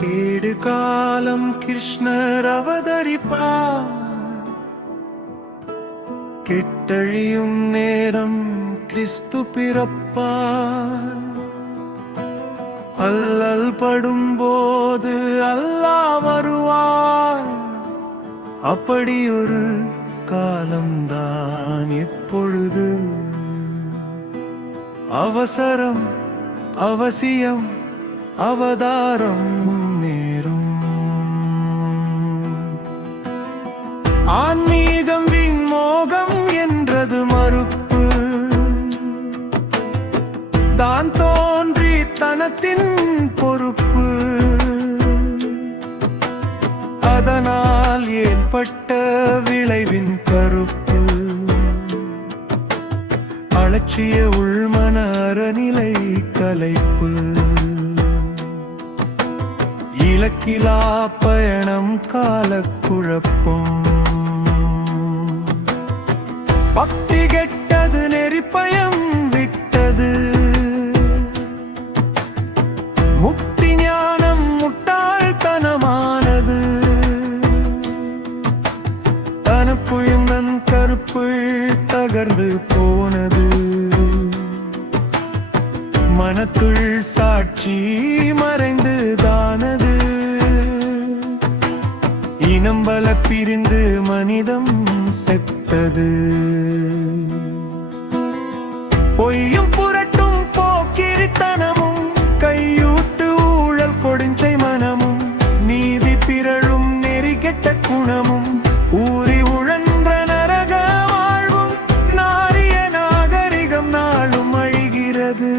கேடு காலம் கிருஷ்ணர் அவதரிப்பார், கெட்டழியும் நேரம் கிறிஸ்து பிறப்பார். அல்லல் படும்போது அல்லாஹ் வருவார், அப்படி ஒரு காலம்தான் இப்பொழுது. அவசரம் அவசியம் அவதாரம் நேரும். ஆன்மீகம் விண்மோகம் என்றது மறுப்பு தான் தோன்றி தனத்தின் பொறுப்பு. அதனால் ஏற்பட்ட விளைவின் கருப்பு அலட்சிய உள்மன அறநிலை கலைப்பு. இலக்கிலா பயணம் காலக்குழப்பம், பக்தி கெட்டது நெறிப்பயம் விட்டது. முக்தி ஞானம் முட்டாள்தனமானது, தனப்புயும் தன் கருப்பு தகர்ந்து போனது. மனத்துள் சாட்சி மறைந்து தானது, இனம் பல பிரிந்து மனிதம் செத்தது. பொய்யும் புரட்டும் போக்கிரித்தனமும் கையூட்டு ஊழல் கொடுஞ்சை மனமும் நீதி பிறழும் நெறி கெட்ட குணமும் ஊறி உழன்ற நரக வாழ்வும் நாரிய நாகரிகம் நாளும் அழிகிறது.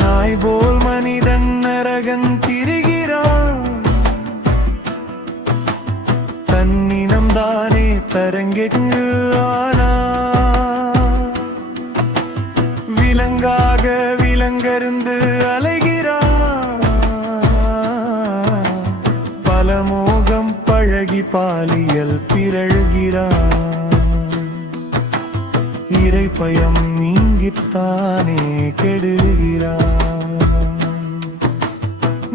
நாய் போல் மனிதன் நரகன் திரிகிறான், தன்னினம் தானே தரங்கெட்டு ஆனா. விலங்காக விலங்கருந்து அலைகிறான், பலமோகம் பழகி பாலியல் பிறழ்கிறான். இறை பயம் நீங்கித்தானே கெடுகிறான்.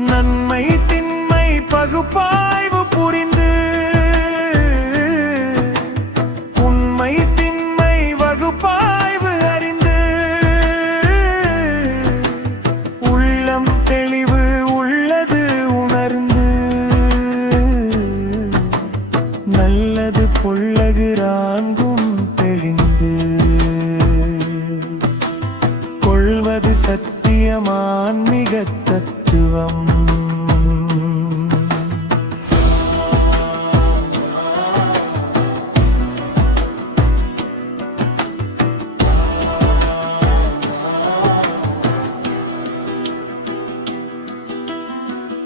நன்மை தின்மை பகுப்பாய்வு புரிந்து உண்மை தின்மை வகுப்பாய்வு அறிந்து உள்ளம் தெளிவு உள்ளது உணர்ந்து நல்லது கொள்ளகிறான்கும் தெளிந்து கொள்வது சத்தியம் ஆன்மீக தத்துவம்.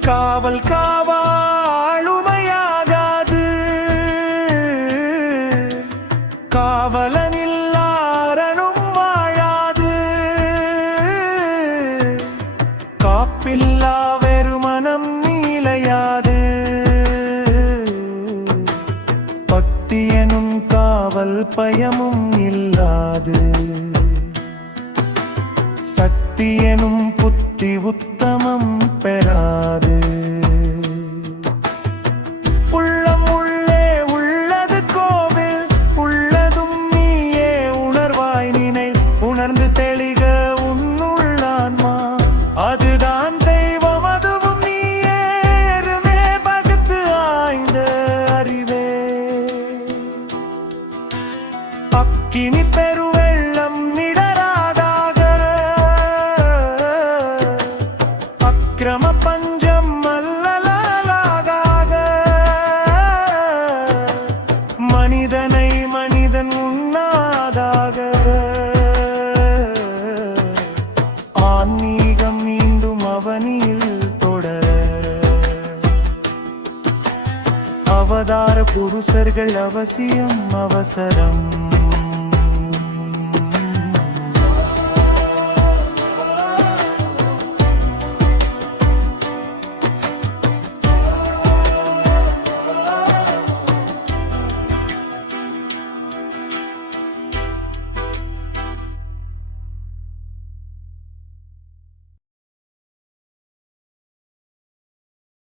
காவல் காவாளுமையாகாது, காவலனில்லாரனும் வாழாது. காப்பில்லா வெறுமனம் நீலையாது, பக்தி எனும் காவல் பயமும் இல்லாது. சக்தி எனும் புத்தி உத்தமம் பெறாது. உள்ளம் உள்ளே உள்ளது கோவில், உள்ளதும் நீயே உணர்வாய் நினை. உணர்ந்து தெளிக உன்னுள்ளான்மா, அதுதான் தெய்வம் அதுவும் நீயே. எருமே பகுத்து ஆய்ந்த அறிவே, அக்கினி பெருவெள்ளம் நிடராதாக. அக்கிரம பஞ்சம் அல்லலாக, மனிதனை மனிதன் உண்ணாதாக. ஆன்மீகம் மீண்டும் அவனியில் தொடர, அவதார புருஷர்கள் அவசியம் அவசரம்.